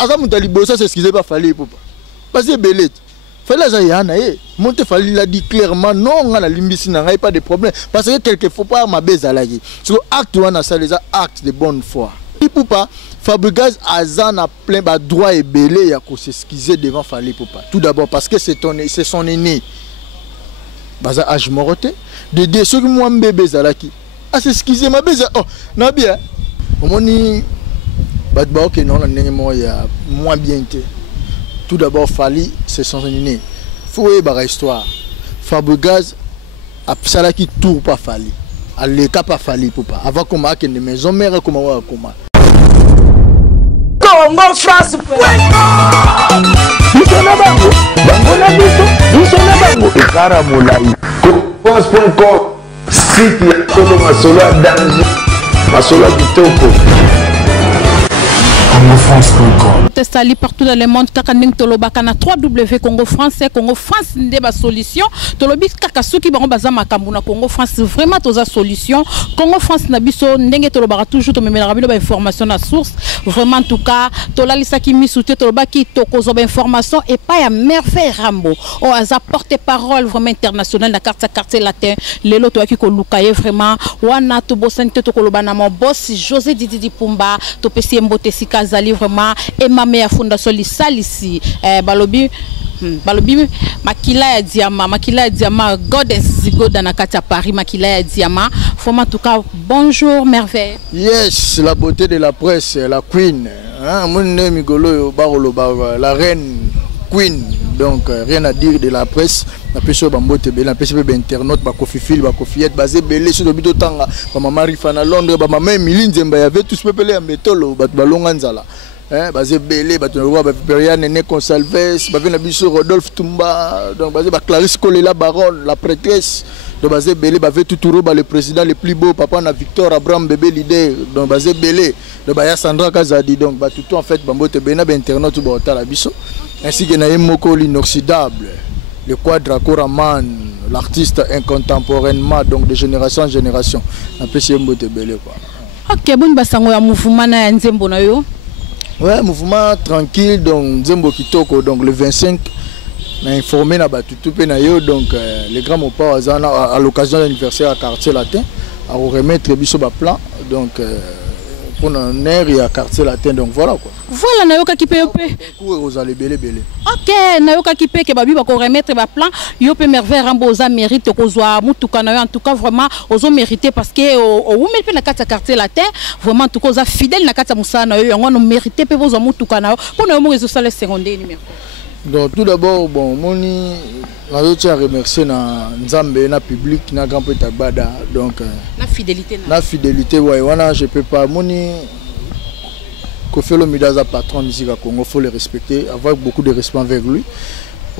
Azam Talibosa s'excuser pas fallait papa. Parce que belé. Fallait ça yana monte fallait l'a dit clairement non on a la limite n'a pas de problème parce que quelquefois pas ma bezalagi. Sur acte on a ça les actes de bonne foi. Papa Fabregas Azan a plein de droits et belé à s'excuser devant fallait papa. Tout d'abord parce que c'est son aîné. Baza âge moroté de ceux qui moi bébé zalaki. Ah s'excuser ma beza oh na bien. Omoni badba OK non na moi ya moins bien que tout d'abord Fali c'est son aîné. Faut y histoire. Fabregas a salaki tour pas Fali. A l'état pas Fali papa. Avant qu'on marque une maison mère comment comment. Congo France. France.com site ya Tolo Masolo danger Masolo kitoko CongoFrance.com. Testali partout dans le monde kakaning toloba kana 3W Congo France Congo France ndeba solution tolobi kaka soki bango baza makambu na Congo France vraiment toza solution Congo France na biso ndenge toloba toujours to memela rabilo ba information na source vraiment en tout cas tolalisa ki misute toloba ki tokozo ba information et pas ya merveille Rambo on a porté parole vraiment international na quartier latin lelo to ki ko lukaye vraiment wana to bosante to koloba na mon boss José Didi Pumba to pesi mbote sika zali vraiment et ma meilleure fondation lisalisi balobi makila ya diamant goddess zigoda na kati ya Paris makila ya diamant vraiment en tout cas bonjour merveille. Yes, la beauté de la presse, la queen hein mon nom migolo barolo la reine queen donc rien à dire de la presse na peso bambote bela peso be internaute ba kofifil ba kofiette basé belé sur bito tanga ba mama rifa na Londres ba mama milinzemba y avait tous peuple ya metolo ba balonga nzala hein basé belé ba to ba Periane né Consalves ba vena biso Rodolphe Tumba donc basé ba Clarisse Kolela baronne la prêtresse donc basé belé ba veut tout ba le président le plus beau papa na Victor Abraham bébé leader donc basé belé donc ba ya Sandra Kazadi donc ba tout en fait bambote bena ba internaute ba otala biso ainsi que na Moko l'inoxydable le quadra Raman, l'artiste incontemporainement donc de génération en génération. Un peu c'est mbote belé quoi. OK, bon basango ya mouvement na nzembo na yo. Ouais, mouvement tranquille donc nzembo kitoko donc le 25 na informé na batutu pe na yo donc les grands mopa à l'occasion de l'anniversaire à quartier latin à remettre biso ba plan donc pour un air et à quartier latin donc voilà quoi. Voilà na yoka kipe yope. Vous allez belé. OK, na yoka kipe ke babi ba ko remettre ba plan yope merveille Rambo za mérite ko zwa mutuka na yo en tout cas vraiment ozo mériter parce que o wumel pe na kati quartier latin vraiment tout ko za fidèle na kati musana na yo yango no mériter pe bozo mutuka na yo pour na yo mo rezo sale secondaire numéro. Donc tout d'abord bon moni na yo tiens remercier na Nzambe na public na grand peta bada donc la fidélité ouais wana je peux pas moni Kofi Olomide za patron musique à Congo faut le respecter avoir beaucoup de respect envers lui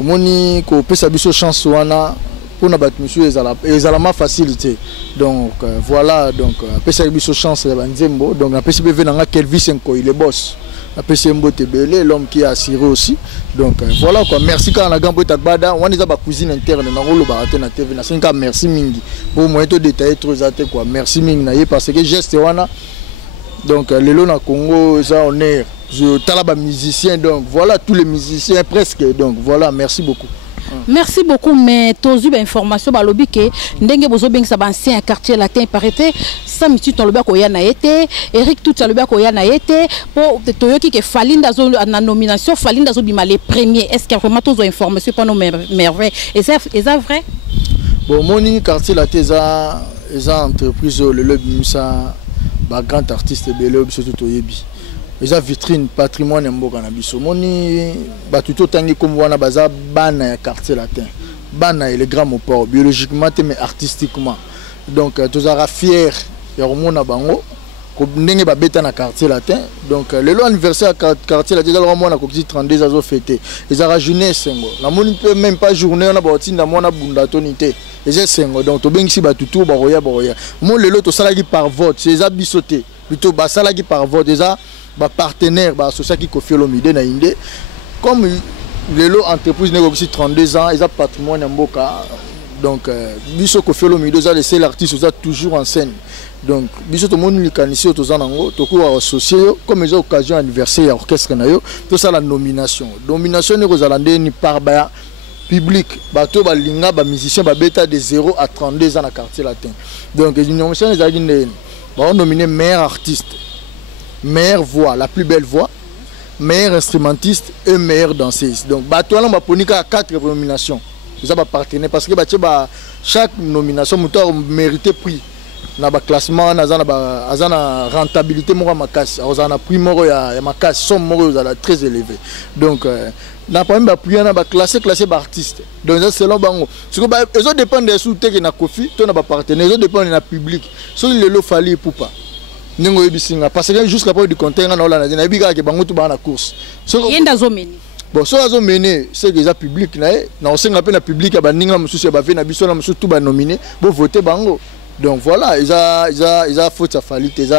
moni ko pesa biso chance wana pour na bat monsieur ezalama facilité donc voilà donc pesa biso chance ya banzembo donc na pesa beve na Kelvis Nko il est boss la PC Mbote Belé, l'homme qui a assuré aussi. Donc voilà quoi. Merci quand on a gagné Tagbada. On est à la cuisine interne. On a roulé baraté na TV. Merci Mingi. Pour moi, tout détaillé trop athée quoi. Merci Mingi parce que geste wana. Donc les lots na Congo, ça on est. Je talaba musicien donc voilà tous les musiciens presque donc voilà merci beaucoup. Merci beaucoup mais tozu ba information ba lobi ke ndenge bozo bengisa ba ancien quartier latin paraît ça mitu ton lobi ko ya na été Eric tout lobi ko ya na été pour toyoki ke Falinda zo na nomination Falinda zo bima les premiers est-ce que vraiment tozo information pour nos merveilles et ça vrai bon moni quartier latin za entreprise le lobi ça ba grand artiste belé surtout toyebi les vitrine patrimoine mboka na biso moni batuto tangi comme wana baza bana ya quartier latin bana et les grands moport biologiquement mais artistiquement donc tozara fier ya romona bango ko ndenge ba beta na quartier latin donc le lo anniversaire quartier latin dans le mona ko 32 azo fêter les ara jeunesse sengo la moni peut même pas journée on a ba tinda mona bunda tonité les sengo donc to bengisi batuto ba roya mon lelo to salaki par vote c'est abisoté plutôt ba salaki par vote déjà ba partenaire ba associé qui Kofi Olomide na inde comme le lot entreprise né aussi 32 ans ils ont patrimoine mboka Donc biso ko fait le milieu ça laisser l'artiste ça toujours en scène. Donc biso tout monde li kanisi to zanango to ko associé comme les occasions anniversaire orchestre na yo tout ça la nomination. Nomination ni kozalande ni par ba public bato ba linga ba musicien ba beta de 0 à 32 ans na quartier latin. Donc les nominations les a dit ba nominé meilleur artiste, meilleure voix, la plus belle voix, meilleur instrumentiste et meilleure danseuse. Donc bato là ba ponika 4 nominations. Ça va partenaire parce que chaque nomination moteur mérité prix na ba classement na zana rentabilité moko makasi azana prix moko ya makasi somme moko za très élevé. Donc na pas même prix na ba classé ba artiste. Donc ça selon bango ce que ils ont dépend des sous que na Kofi to na ba partenaire ils ont dépend na public so le lo fali pour pas ningo yebisinga parce que jusqu'à pas du contenant na la na bika ke bango to ba na course so yenda zo meni. Bon, si on a mené, c'est que les publics, on sait que le public a banni, tout ba nominé, pour voter bango. Donc voilà, ils a faute à falit, ils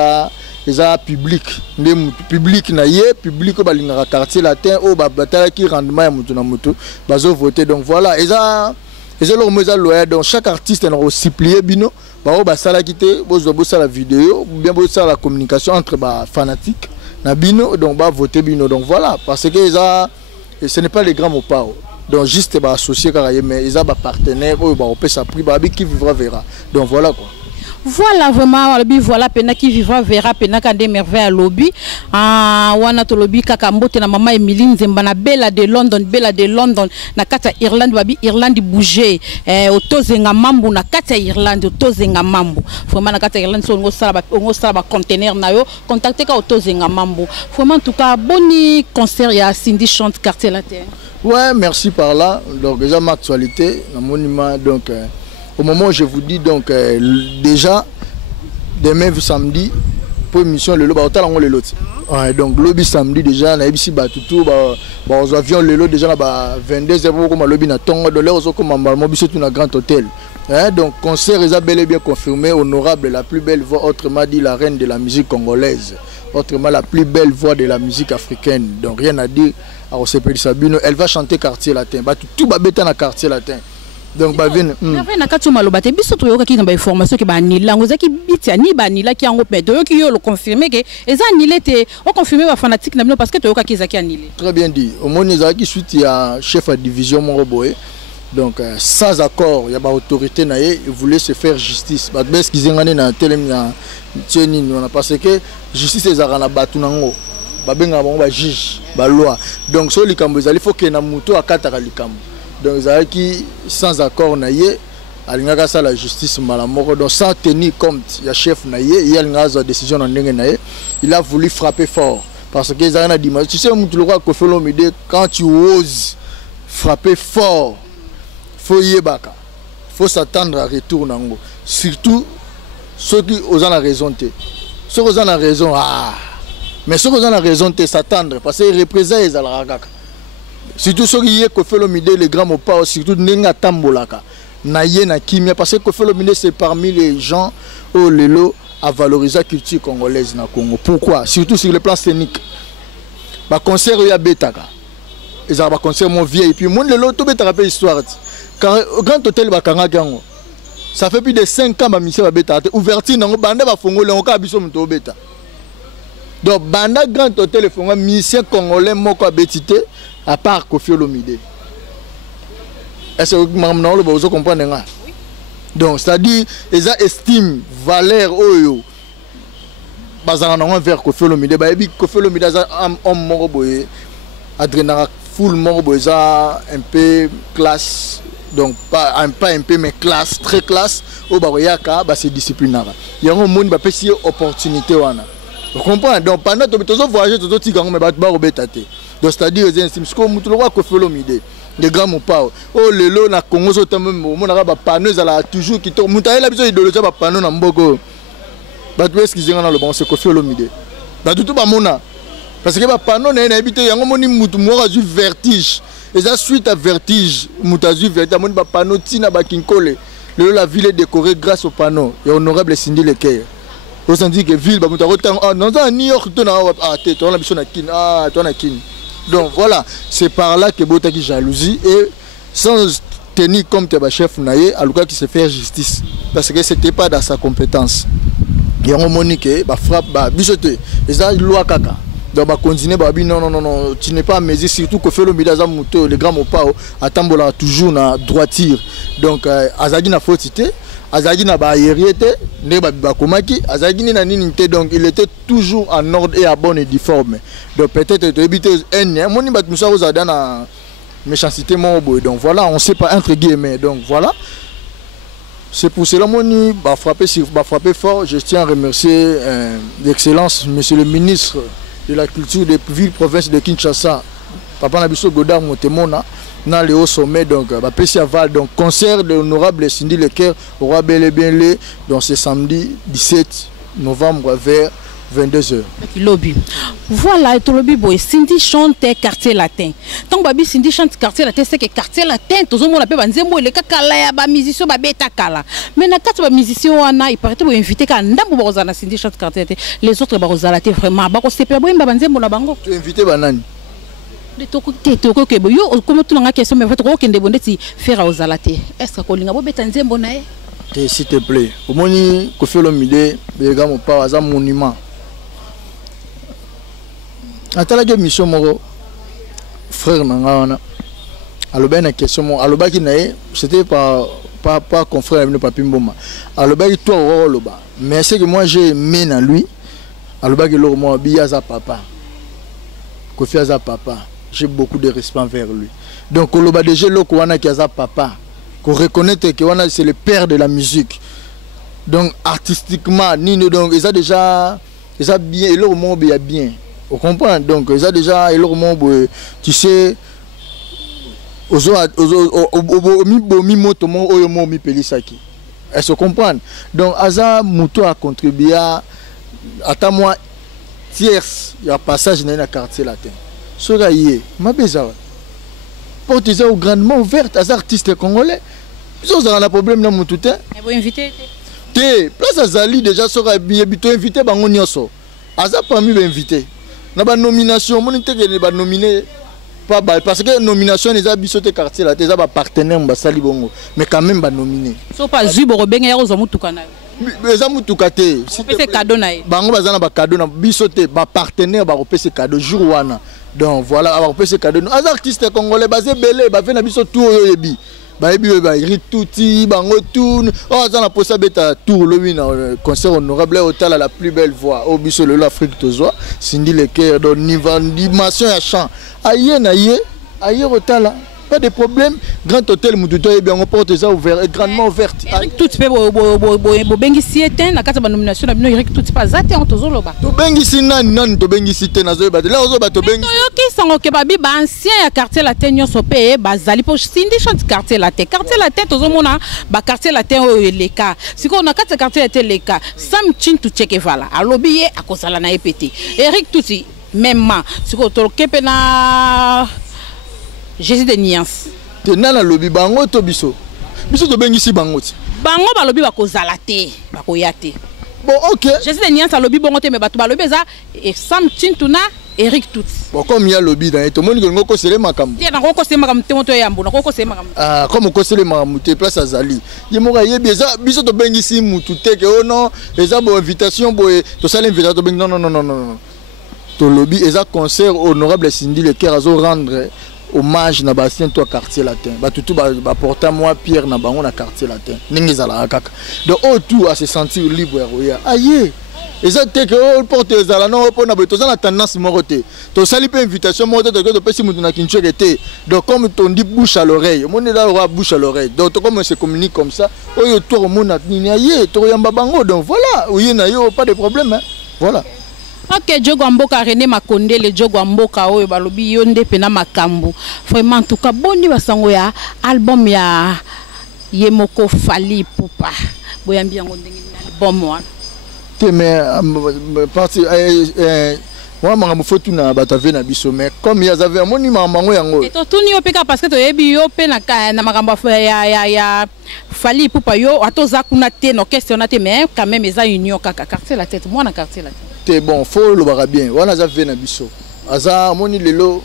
a public, les public na yé, public ba linga quartier latin, au ba bataille qui rendement ya mutu na mutu, bazo voter. Donc voilà, ils ont leur mesa loyer. Donc chaque artiste a aussi plié bino, ba sala kité, bozo la vidéo, bien bozo la communication entre ba fanatiques na bino, donc ba voter bino. Donc voilà, parce que ils a et ce n'est pas les grands mots pas. Donc juste associé mais ils ont des partenaires on peut s'appuyer qui vivra verra. Donc voilà quoi. Voilà vraiment voilà pena qui vivra verra pena quand des merveilles à lobby wana to lobby kaka mbote na mama Emily Nzemba na Bella de London na kata Irlande babi Irlande bouger otozenga mambu na kata Irlande otozenga mambu vraiment na kata Irlande so ngo sala ba conteneur na yo contacter ka otozenga mambu vraiment en tout cas boni concert ya Cindy chante quartier latin. Ouais, merci par là. Donc déjà ma actualité le monument donc au moment où je vous dis donc déjà demain samedi pour émission le lot le lot. Ouais, donc lobby samedi déjà na ibisi batutu aux avions le lot déjà na 22h comme lobby na tongo de l'heure comme normalement biso tout na grand hôtel. Donc concert est bel et bien confirmé, honorable, la plus belle voix, autrement dit la reine de la musique congolaise, autrement la plus belle voix de la musique africaine. Donc rien à dire à Osepeli Sabino, elle va chanter quartier latin. Tout va bêter dans quartier latin. Donc ba vin na katu malobate biso to yoka ki na ba information ke ba nila ngozaki biti ani ba nila ki yango pe to yoki yo le confirmer que eza nilé te o confirmer ba fanatique na bino parce que to yoka ki zaki anilé. Très bien dit. Au moins ezaki suite ya chef de division Moro Boye. Donc sans accord, il y a ba autorité na ye, il voulait se faire justice. Ba bes kizengane na telem na tieni on a parce que justice ezaka na batu nango. Ba benga bango ba juge, ba loi. Donc so likambo ezali faut que na muto akataka likambo. Donc qui sans accord naie alingaka ça la justice malamoko donc sans tenir compte il y a chef naie il y a une décision en naie il a voulu frapper fort parce que ça a dit tu sais ko fait l'omide quand tu oses frapper fort faut yebaka faut s'attendre à retour nango surtout ceux qui osent la raison te ceux qui osent la raison mais ceux qui osent la raison te s'attendre parce que représailles les alaragaka. Surtout ceux qui ont fait le midé, les grands mots pas, surtout Nenga Tambolaka, Naye na Kimia, parce que fait le midé, c'est parmi les gens au Lelo à valoriser la culture congolaise na Congo. Pourquoi? Surtout sur le plan scénique. Bah concert il y a Betaka. Ils ont un concert mon vieux et puis mon Lelo tout Betaka rappelle histoire. Quand grand hôtel Bakanga Gango. Ça fait plus de 5 ans ma mission va Betaka. Ouverture nango banda ba fongo le onka biso mto beta. Donc banda grand hôtel fongo mission congolais moko betité. À part Kofi Olomide. Est-ce que vous comprenez? Donc, c'est-à-dire, ils ont estime, valeur, oyo. Bazan vers Kofi Olomide. Kofi Olomide a un homme moroboye. Adrénaline full moroboye. Un peu classe. Donc, pas un peu, mais classe, très classe. Au Baroyaka, c'est disciplinaire. Il y a un monde qui a une opportunité. Vous comprenez? Donc, pendant que vous voyagez, vous avez un donc c'est-à-dire les instincts comme tout le monde que fait l'omide les grands mots pas oh le lo na Congo so tamem mon na ba panneaux ala toujours qui to mutaye la biso idéologie ba panneaux na mboko ba tu est-ce qu'ils ont le bon c'est que fait l'omide ba tout ba mona parce que ba panneaux na habité yango moni mutu mo a eu vertige et ça suite à vertige mutu a eu vertige moni ba panneaux tina ba kinkole le la ville est décorée grâce aux panneaux et honorable Cindy Lekeya. Vous sentez que ville ba mutu autant non ça New York to na te to na biso na kin to na kin. Donc voilà, c'est par là que Botaki jalousie et sans tenir comme tes chef naïe à l'occasion qui se fait justice parce que c'était pas dans sa compétence. Et on monique bah frappe bah bisoté et ça loi kaka donc bah continuer bah non tu n'es pas à mesure surtout que fait le midaza moto les grands mopao atambola toujours na droiture donc azagi na fautité azagi na ba aériété ne ba komaki azagi na ninité donc il était toujours en ordre et à bonne et difforme donc peut-être de éviter un moni ba musa ozada na méchanceté mon boy donc voilà on sait pas entre guillemets donc voilà. C'est pour cela que je frapper fort. Je tiens à remercier l'excellence, monsieur le ministre de la Culture des villes province de Kinshasa, Papa Nabiso Godard Montemona, dans le haut sommet, donc, Val, donc concert de l'honorable Cindy Leker, au roi Bel Bien donc c'est samedi 17 novembre vers 22h. Voilà, Tolobi Boy, Cindy chante quartier latin. Tant que Cindy chante quartier latin, c'est que quartier latin, tout le monde appelle Banzembo, les kakala, ba musicien, ba beta kala. Mais na quatre musiciens, il paraît que vous invitez quand ndambo barozana Cindy chante quartier latin. Les autres barozala vraiment, ba ko sepe boy ba Banzembo na bango. Tu invité banani. De toko ke boyo, comme tu n'as question mais votre rokende bondeti faire aux alate. Est-ce que kolinga bo beta Nzembo na e? S'il te plaît, au moni ko fait le mide, les gars mon pas un monument. Atalage mission moro frère nangana aloba na question mo aloba ki nae c'était pas confrère avec papi mboma aloba ki toi oloba mais c'est que moi j'ai aimé na lui aloba ki lo mo bi aza papa Kofi aza papa j'ai beaucoup de respect envers lui donc oloba déjà lo ko wana ki aza papa ko reconnaître que wana c'est le père de la musique donc artistiquement nino donc ils a déjà bien et lo mo bien on comprend donc ils ont déjà tu sais elle se comprend donc Aza Mouto a contribué à moi tierce il y a passage dans le quartier latin sera yé ma beza porte est grandement ouverte à artistes congolais ils ont un problème dans mon tout temps vous invitez place Azali déjà sera bien invité bango nyonso Aza parmi les invités. Na ba nomination monite que ba nominé pas parce que nomination les abisoté quartier là des ba partenaire ba sali bongo mais quand même ba nominé so pas zubo robenga ya zo mutuka na eza mutuka te si c'est cadeau na bango bazana ba cadeau na bisoté ba partenaire ba repese cadeau jour wana donc voilà ba repese cadeau az artiste congolais basé belé ba fait na biso tout yebi ba yebi ba rituti bango tout oh za na posa beta tour le wina concert honorable hôtel à la plus belle voix au biso le l'Afrique tozoa Cindy Leker donc niveau dimension ya chant aye na ye aye hôtel pas de problème grand hôtel mututo et bien on porte ça ouvert grandement ouverte Eric tout pe bo bengi sieten na kata ba nomination na bino Eric tout pas zate on tozoloba to bengi sinan non to bengi sieten na zo ba là ozo ba to bengi ki sango ke ba bi ba ancien ya quartier latin nyoso pe ba zali po Cindy chante quartier latin tozomona ba quartier latin o leka siko na kata quartier latin leka sam chintu chekevala alobi ye akosala na epete Eric tout même siko to kepe na Jésus de Niance. Tu n'as pas lobby bango to biso. Biso to bengi si bango ti. Bango ba lobby ba ko zalate, ba ko yate. Bon OK. Jésus de Niance a lobby bongo te me ba to ba lobby za et Sam Chintuna Eric tout. Bon comme il y a lobby dans to moni ngo ko sele makambo. Ti na ko sele makambo te moto yambo na ko sele makambo. Ah comme ko sele makambo te place azali. Ye mo ga ye bieza biso to bengi si mutu te ke oh non, eza bo invitation bo to sala invitation to bengi non. To lobby eza concert honorable Cindy Leker azo rendre hommage na basien toi quartier latin ba tout ba porter moi Pierre na bango na quartier latin ningi zala kaka donc au tout à se sentir libre ya aye exactement que au porter zala non pour na beto za tendance moroté to sali pe invitation moroté de pesi mutu na kincheke te donc comme ton dit bouche à l'oreille mon est là aura bouche à l'oreille donc comme on se communique comme ça oyo to mona nini aye to yamba bango donc voilà oui na yo pas de problème hein voilà. Ok, Diogo Mboka René Makonde le Diogo Mboka oyo balobi yonde pena makambu. Vraiment en tout cas boni basango ya album ya Yemoko Fali Pupa. Boyambi yango ndenge album wana. Te mais parti moi manga fotu na batave na biso mais comme ya avait moni mango yango. Et to tuni opeka parce que to yebi yo pe na makambo ya Fali Pupa yo atoza kuna te no question na te mais quand même eza union kaka quartier la tête moi na quartier la tête. C'est bon, faut le voir bien. On a déjà vu na biso. Aza moni lelo,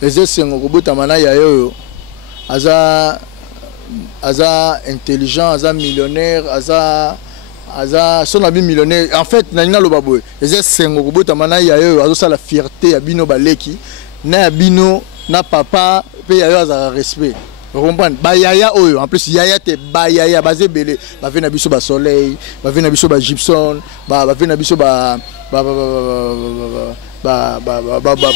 les essengo kobota mana ya yo. Aza aza intelligent, aza millionnaire, aza son ami millionnaire. En fait, nana lo baboy. Eza sengo kobota mana ya yo azo sa la fierté ya bino baleki. Na ya bino na papa pe ya yo aza respect. Vous comprenez? Ba yaya oyo en plus yaya te ba yaya basé belé. Ba vena biso ba soleil, ba vena biso ba gypsum, ba vena biso ba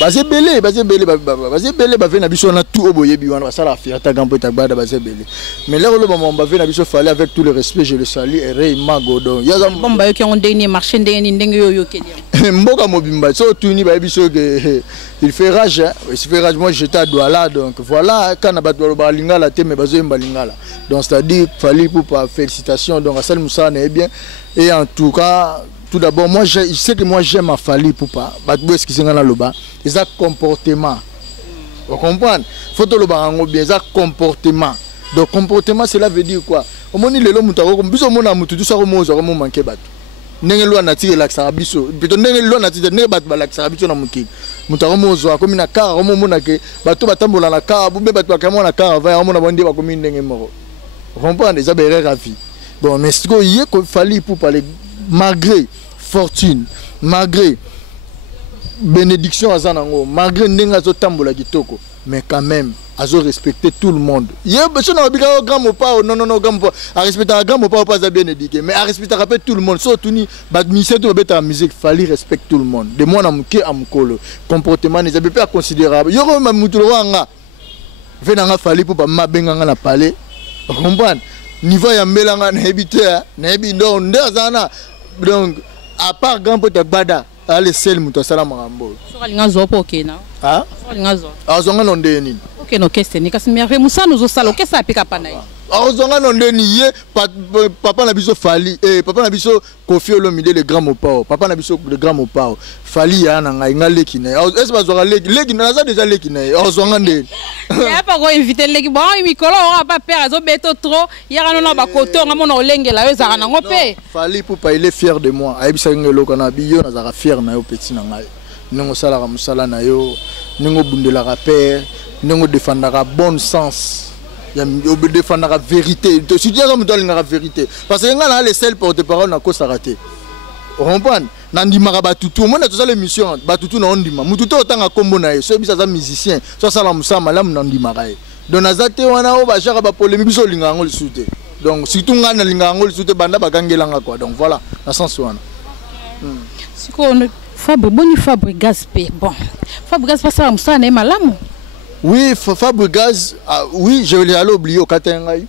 basé belé ba vena biso na tout oboyebi wana ça la fierté gambo tagbada basé belé. Mais là le moment ba vena biso fallait avec tout le respect je le salue et Ray Magodon. Yaza bomba yo ki on dernier marché ndenge yo kedia. Mboka mobimba so tuni ba biso que il fait rage, hein? Il fait rage. Moi j'étais à Douala donc voilà quand na batwa ba lingala te mais bazo mba lingala. Donc c'est-à-dire fallait pour pas félicitations donc Assel Moussa est bien et en tout cas tout d'abord moi je sais que moi j'aime Fally Ipupa batbo est-ce qu'ils sont dans le bas et ça comportement. Vous comprenez? Faut to le barango bien ça comportement. Donc comportement cela veut dire quoi? Au moni lelo mutako comme biso mona mutu tout ça comme manquer bato. Ndenge lwa na tire la biso plutôt ndenge lwa na tire ndenge bato balakisa biso na mukiki mutako mozo akomi na car comme mona ke bato batambola na car bube bato bakamo na car va mona bandi bakomi ndenge moko. Vous comprenez? Ça bere ravi. Bon mais ce que il ko Fally pour parler malgré fortune, malgré bénédiction à Zanango, malgré ndenge zo tambola kitoko, mais quand même azo respecter tout le monde. Yé beso na bika grand mopa non grand mopa, a respecter grand mopa pas bien éduqué, mais a respecter rappel tout le monde. Surtout ni badmission to beta musique, Fally respecte tout le monde. De moi na muke amkolo, comportement ne pas considérable. Yo ko mamuturo nga. Venanga Fally pour pas mabenga na parler. Comprendre? Niveau ya melanga na habiter, na habi ndo ndazana. Donc à part grand pote bada ale sel muto sala marambo so alinga zo po kena ah so alinga zo azonga no ndeni okay no kese ni kasi merve musa no zo sala okesa apika pana yi azonga no ndeni ye papa na biso Fally papa na biso Kofi Olomide le grand mopao papa na biso le grand mopao Fally ya na ngai ngaleki na est-ce bazonga leki na za déjà leki na azonga ndeni ya pa ko inviter leki bon mikolo on pas père azo beto trop ya kana na ba koto ngamona olengela yo za kana ngope Fally Ipupa il est fier de moi ayebisa ngelo kana biyo na za fier na yo petit na ngai ningo sala ka musala na yo ningo bundela ka père ningo défendra bon sens ya défendre la vérité to si dia comme dans la vérité parce que ngala les seuls porte-parole na ko sarate comprendre na ndimaka batutu mo na to sala émission batutu na ondima mututu otanga kombo na ye so bisa za musicien so sala musama la na ndimaka ye donc nazate wana o ba jara ba polémique biso linga ngol soute donc surtout ngana linga ngol soute banda bakangelanga quoi donc voilà na sens wana siko Fabre boni Fabre Gazpe bon Fabre Gaz pas ça musana e malamu. Oui, Fabregas, oui, je vais aller oublier au Katengai.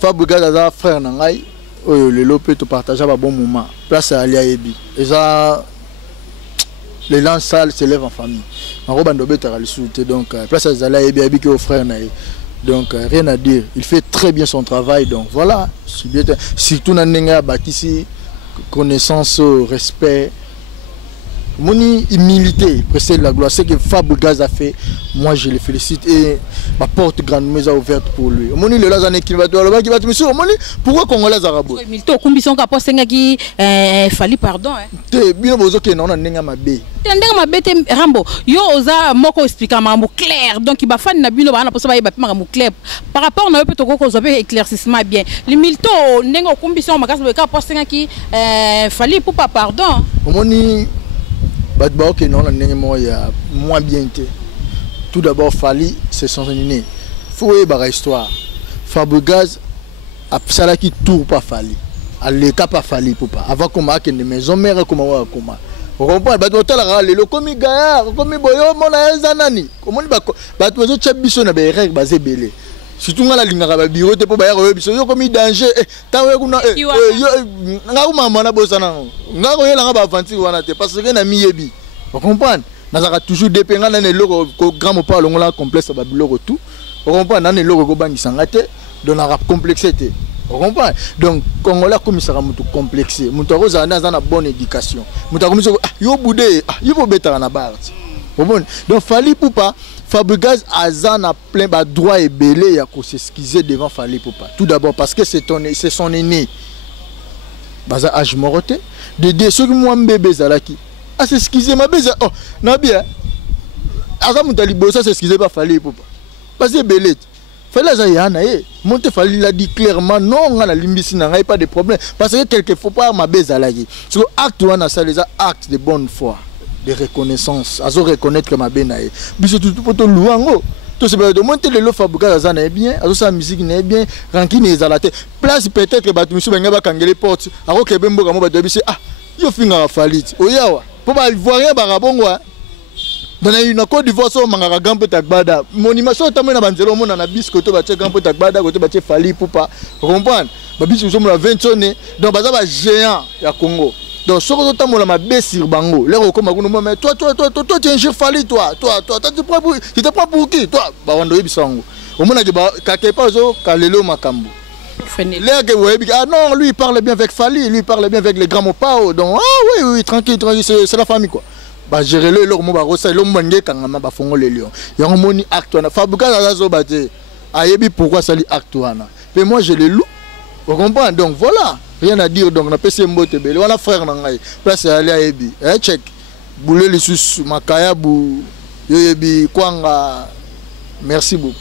Fabregas a un frère Nangai, le lopé te partage un bon moment. Place à Aliaebi. Et ça, les lances sales s'élèvent en famille. En Robandobé, tu as le soute. Donc, place à Aliaebi qui est au frère Naï. Donc, rien à dire. Il fait très bien son travail. Donc, voilà. Surtout dans Nenga Batisi, connaissance, respect. Mon humilité précède la gloire. Ce que Fabregas a fait, moi je le félicite et ma porte grande maison ouverte pour lui. Mon il est là qui va te monsieur. Pourquoi Congolais arabes? Milto combien ka poste ngaki Fally pardon te bien bozo ke non ndenga mabe. Ndenga mabe te Rambo. Yo oza moko expliquer mambo clair. Donc il va fan na bino ba na poste ba ba mambo clair. Par rapport na peut ko zo éclaircissement bien. Le Milto ndenga combien makasi ka poste ngaki Fally Ipupa pardon. Moni Badba ok non il y a moins bien été. Tout d'abord Fally c'est son né. Faut y histoire. Fabregas a ça qui tourne pas Fally. A le cap pas Fally Ipupa. Avant qu'on marque une maison mère comme on comment. Vous comprenez? Badba hôtel rale le comme gaya, comme boyo mona zanani. Comment badba zo tchabiso na be règle basé belé. Surtout ngala lingaka ba bureau te po ba yaro biso yo comme danger tawe kuna yo nga mama na bosana ngako yela nga ba aventure wana te parce que na miyebi vous comprenez nazaka toujours dépenga na loko ko grand mopa longola complexe ba biloko tout vous comprenez na loko ko bangisa ngate donc na complexité vous comprenez donc congolais comme ça mutu complexé mutu akoza na bonne éducation mutu akomiso yo boudé yo bo betara na bar vous comprenez donc Fally Ipupa Fabregas a plein de droits et belé à s'excuser devant Fally Ipupa. Tout d'abord parce que c'est son aîné. Baza âge moroté. De ceux qui m'ont bébé zalaki. Ah s'excuser ma bébé. Oh, n'a bien. Asa mutali bossa s'excuser pas Fally Ipupa. Parce que belé. fallait Zayana Montefali l'a dit clairement non on a la limbisi n'a pas de problème parce que quelquefois pas ma bezalagi sur acte on a ça les actes de bonne foi de reconnaissance à reconnaître que ma benaye biso tout poto louango tout c'est de monter le fabuka ça n'est bien à sa musique n'est bien ranking est à la tête place peut-être ba tu benga ba kangele porte a ko kebembo ka mo ba dobisi ah yo finga falit oyawa po ba ivoirien ba rabongwa dans une Côte d'Ivoire so mangaka gampo takbada monument so tamona banzelo mona na bis koto ba che gampo takbada koto ba che fali poupa comprendre ba bis so mona 20 sonné donc baza ba géant ya Congo donc so ko tamola ma besir bango les ko makuno mais toi tu es un fali toi tu te prends pour qui toi ba wando yebisango o mona ke ba kakepa zo kalelo makambo ah non lui il parle bien avec Fali lui il parle bien avec les grands mopao donc ah oui tranquille c'est la famille quoi ba gérer le mo ba rosa le mangé kangama ba fongo le lion ya moni acte na fabuka za zo baté ayebi pourquoi ça li acte wana mais moi je le loue vous comprenez donc voilà rien à dire donc na pese mbote bele wana frère na ngai place ali ayebi check boule le sous makaya bu yebi kwanga merci beaucoup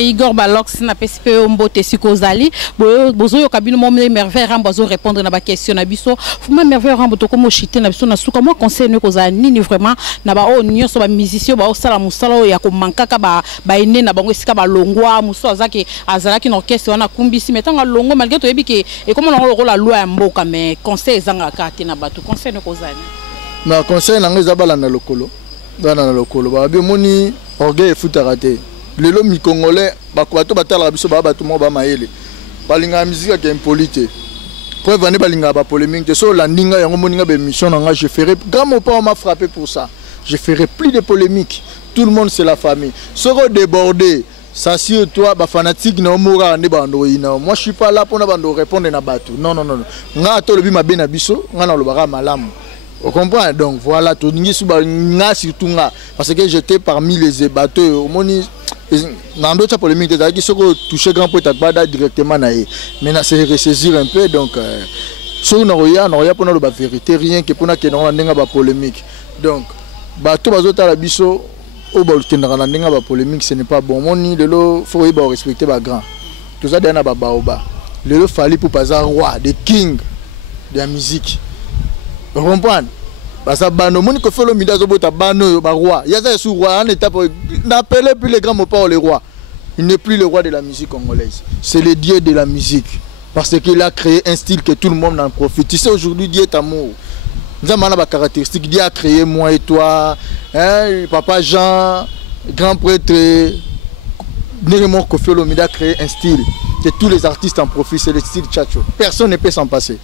Igor Balox na PSP Ombote Sikozali bozo yo kabino mo merveille rambozo répondre na ba question na biso fuma merveille ramboto comme chité na biso na suka moi conseil ne koza nini vraiment na ba o nyonso ba musicien ba o sala musala ya ko mankaka ba ene na bango esika ba longwa muso azaki azalaki na orchestre wana kumbisi metanga longo malgré to yebi ke et comme on la loi ya mboka mais conseil zanga kati na bato conseil ne koza ni na conseil na ngeza bala na lokolo bana na lokolo ba bi moni orgueil futarate les lomi congolais bato batala biso bato mo ba maele balinga musique qui est impolite preuve vane balinga ba polémique de so la ndinga yango moninga be mission nga je ferai grand mon père m'a frappé pour ça je ferai plus de polémique tout le monde c'est la famille soko débordé ça sur toi ba fanatique na omora ne bando ina moi je suis pas là pour na bando répondre na bato non nga to lobi mabe na biso nga na lobaka malamu. Vous comprenez donc voilà tout nga surtout nga parce que j'étais parmi les bateaux au moni dans d'autres polémiques qui sont touché grand point Takbada directement naé mais c'est ressaisir un peu donc sur Noroya pour la vérité rien que pour na que na ndenga ba polémique donc bateau bazota la biso au boltendra na ndenga ba polémique ce n'est pas bon moni de l'eau faut y respecter ba grand tout ça derrière ba baoba le lot fallait pour pas roi des king de la musique. Vous comprenez? Parce que bano moni ko fait le mida zo bota bano ba roi. Il y a ça sur roi en étape n'appelez plus les grands mots pas les rois. Il n'est plus le roi de la musique congolaise. C'est le dieu de la musique parce qu'il a créé un style que tout le monde en profite. Tu sais aujourd'hui Dieu est amour. Nous avons ba caractéristique Dieu a créé moi et toi, hein, papa Jean, grand prêtre Nérémon ko fait le mida a créé un style que tous les artistes en profitent, c'est le style tchatcho. Personne ne peut s'en passer.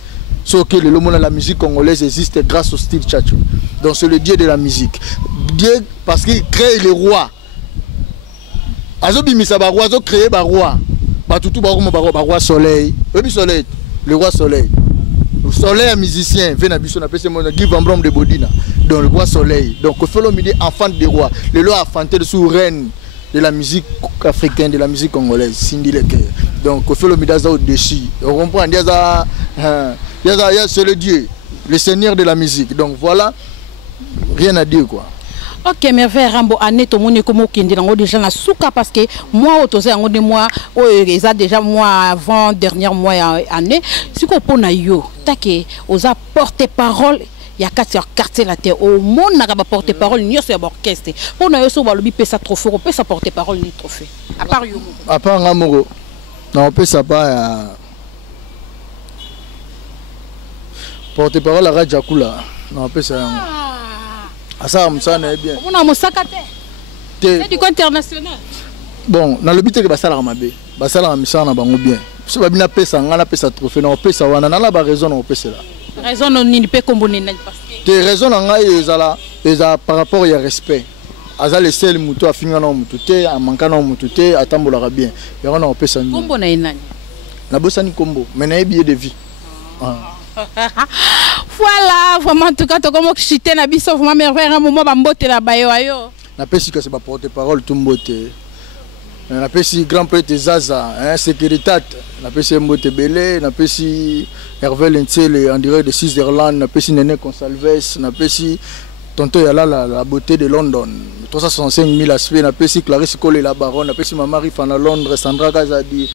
Sauf que le monde de la musique congolaise existe grâce au style tchatcho. Donc c'est le dieu de la musique. Dieu parce qu'il crée les rois. Azo bimisa ba roi, azo créé ba roi. Ba tutu ba roi soleil. Soleil, le roi soleil. Le soleil musicien, vient à biso na pese mon Guy Van Brom de Bodina. Donc le roi soleil. Donc au fait midi enfant des rois. Le roi a fanté de souveraine de la musique africaine, de la musique congolaise, Cindy Leker. Donc au fait midi ça au-dessus. On comprend c'est le Dieu, le Seigneur de la musique. Donc voilà, rien à dire quoi. Ok, merveille Rambo année tout monde comme kindi nango déjà na souka parce que moi autosé ngo de moi ça déjà moi avant dernière mois année si ko pona yo take oza porte-parole ya quatre quartier la terre au monde na ba porte-parole ni sur orchestre pona yo so ba lobi pesa trophée pesa porte-parole ni trophée à part yo à part ngamoro non pesa pas porte-parole à Radjakula non pesa ça me bien. On a mon sac à terre. C'est du international. Bon, dans le but que basala ramabé, basala ramisa na bango bien. Si ba bina pesa ngana pesa trophée na pesa wana na ba raison na pesa là. Raison non ni pe komboni na parce que. Des raisons nga ezala par rapport au respect. Aza le sel muto afinga na muto te, amanka na muto te, atambola bien. Ya na pesa ni. Kombo na inani. Na bossa ni kombo, mais na billet de vie. Voilà, vraiment en tout cas to comme chité na biso vraiment merveille un moment ba mbote la bayo ayo. Na pesi que c'est pas porte-parole tout mbote. Na pesi grand prêtre Zaza, hein, sécurité. Na pesi mbote belé, na pesi Hervé Lentsele en direct de Switzerland, na pesi Nene Consalves, na pesi tonton yala la beauté de London 365 000 aspects na pesi Clarisse Cole la baronne na pesi Mama Rifa na Londres Sandra Kazadi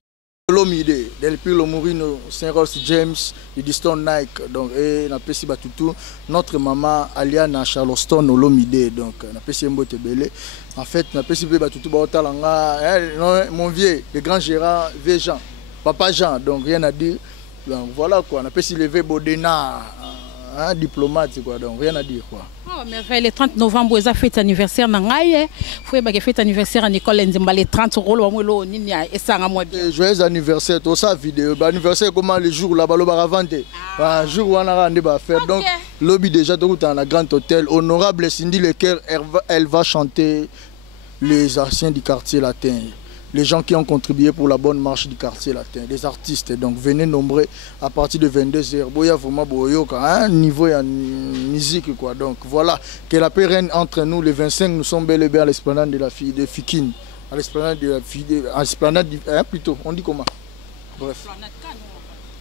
Lomide Del Pilo Mourino Saint Ross James Lidiston Nike donc et na pesi batutu notre maman Aliana Charleston Lomide donc na pesi mbote belé en fait na pesi be batutu ba otalanga mon vieux le grand Gérard vieux Jean papa Jean donc rien à dire donc voilà quoi na pesi levé Bodena un diplomate quoi donc rien à dire quoi. Oh merveille le 30 novembre ils a fête anniversaire na ngai faut ba fête anniversaire à Nicole Nzimba le 30 rôle wa mwelo nini et ça nga moi bien joyeux anniversaire tout ça vidéo ba anniversaire comment les jours là ba lo ba vendre un jour wana ande ba faire donc lobby déjà tout dans la grande hôtel honorable Cindy Lecker elle va chanter les anciens du quartier latin. Les gens qui ont contribué pour la bonne marche du quartier latin, les artistes, donc venez nombreux à partir de 22h. Boya vraiment boyoka, un niveau et musique quoi. Donc voilà, que la paix règne entre nous. Les 25, nous sommes bel et bien à l'esplanade de la fille de Fikine, à l'esplanade de la fille, à l'esplanade plutôt. On dit comment? Bref,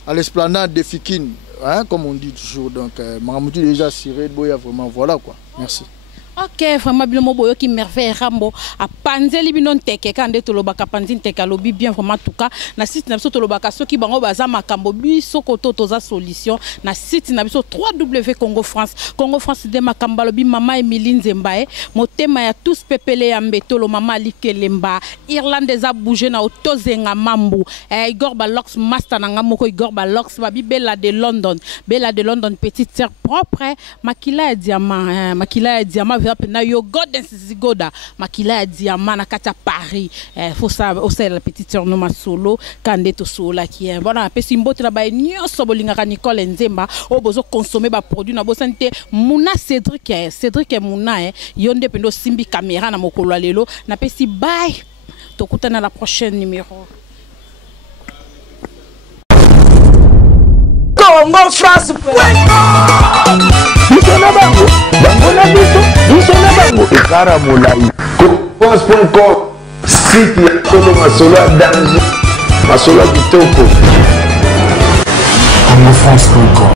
à l'esplanade de Fikine, comme on dit toujours. Donc Maramouti déjà ciré, boya vraiment voilà quoi. Merci. Ok, vraiment bien boyo qui merveille Rambo a panzeli binon teke kande tolobaka panzin teka lobi bien vraiment tout cas na site na biso tolobaka soki bango baza makambo biso koto toza solution na site na biso 3W Congo France de makamba lobi mama Emilie Nzemba motema ya tous pepele ya mbetolo mama Likelemba Irlandais a bougé na otozenga mambu Igor Balox master na ngamoko Igor Balox babi Bella de London petite sœur propre makila ya diamant na yo Golden Zigoda makila ya diamant na kata Paris faut ça aussi la petite sœur no masolo kande to sola qui est bon apesi mbote na ba nyoso bolinga ka Nicole Nzemba o bozo consommer ba produit na bo santé Muna Cédric Muna yonde pendo simbi caméra na mokolo lelo na pesi bye tokutana la prochaine numéro Congo France France.com site ya Solo Masolo danger Masolo kitoko Congo France.com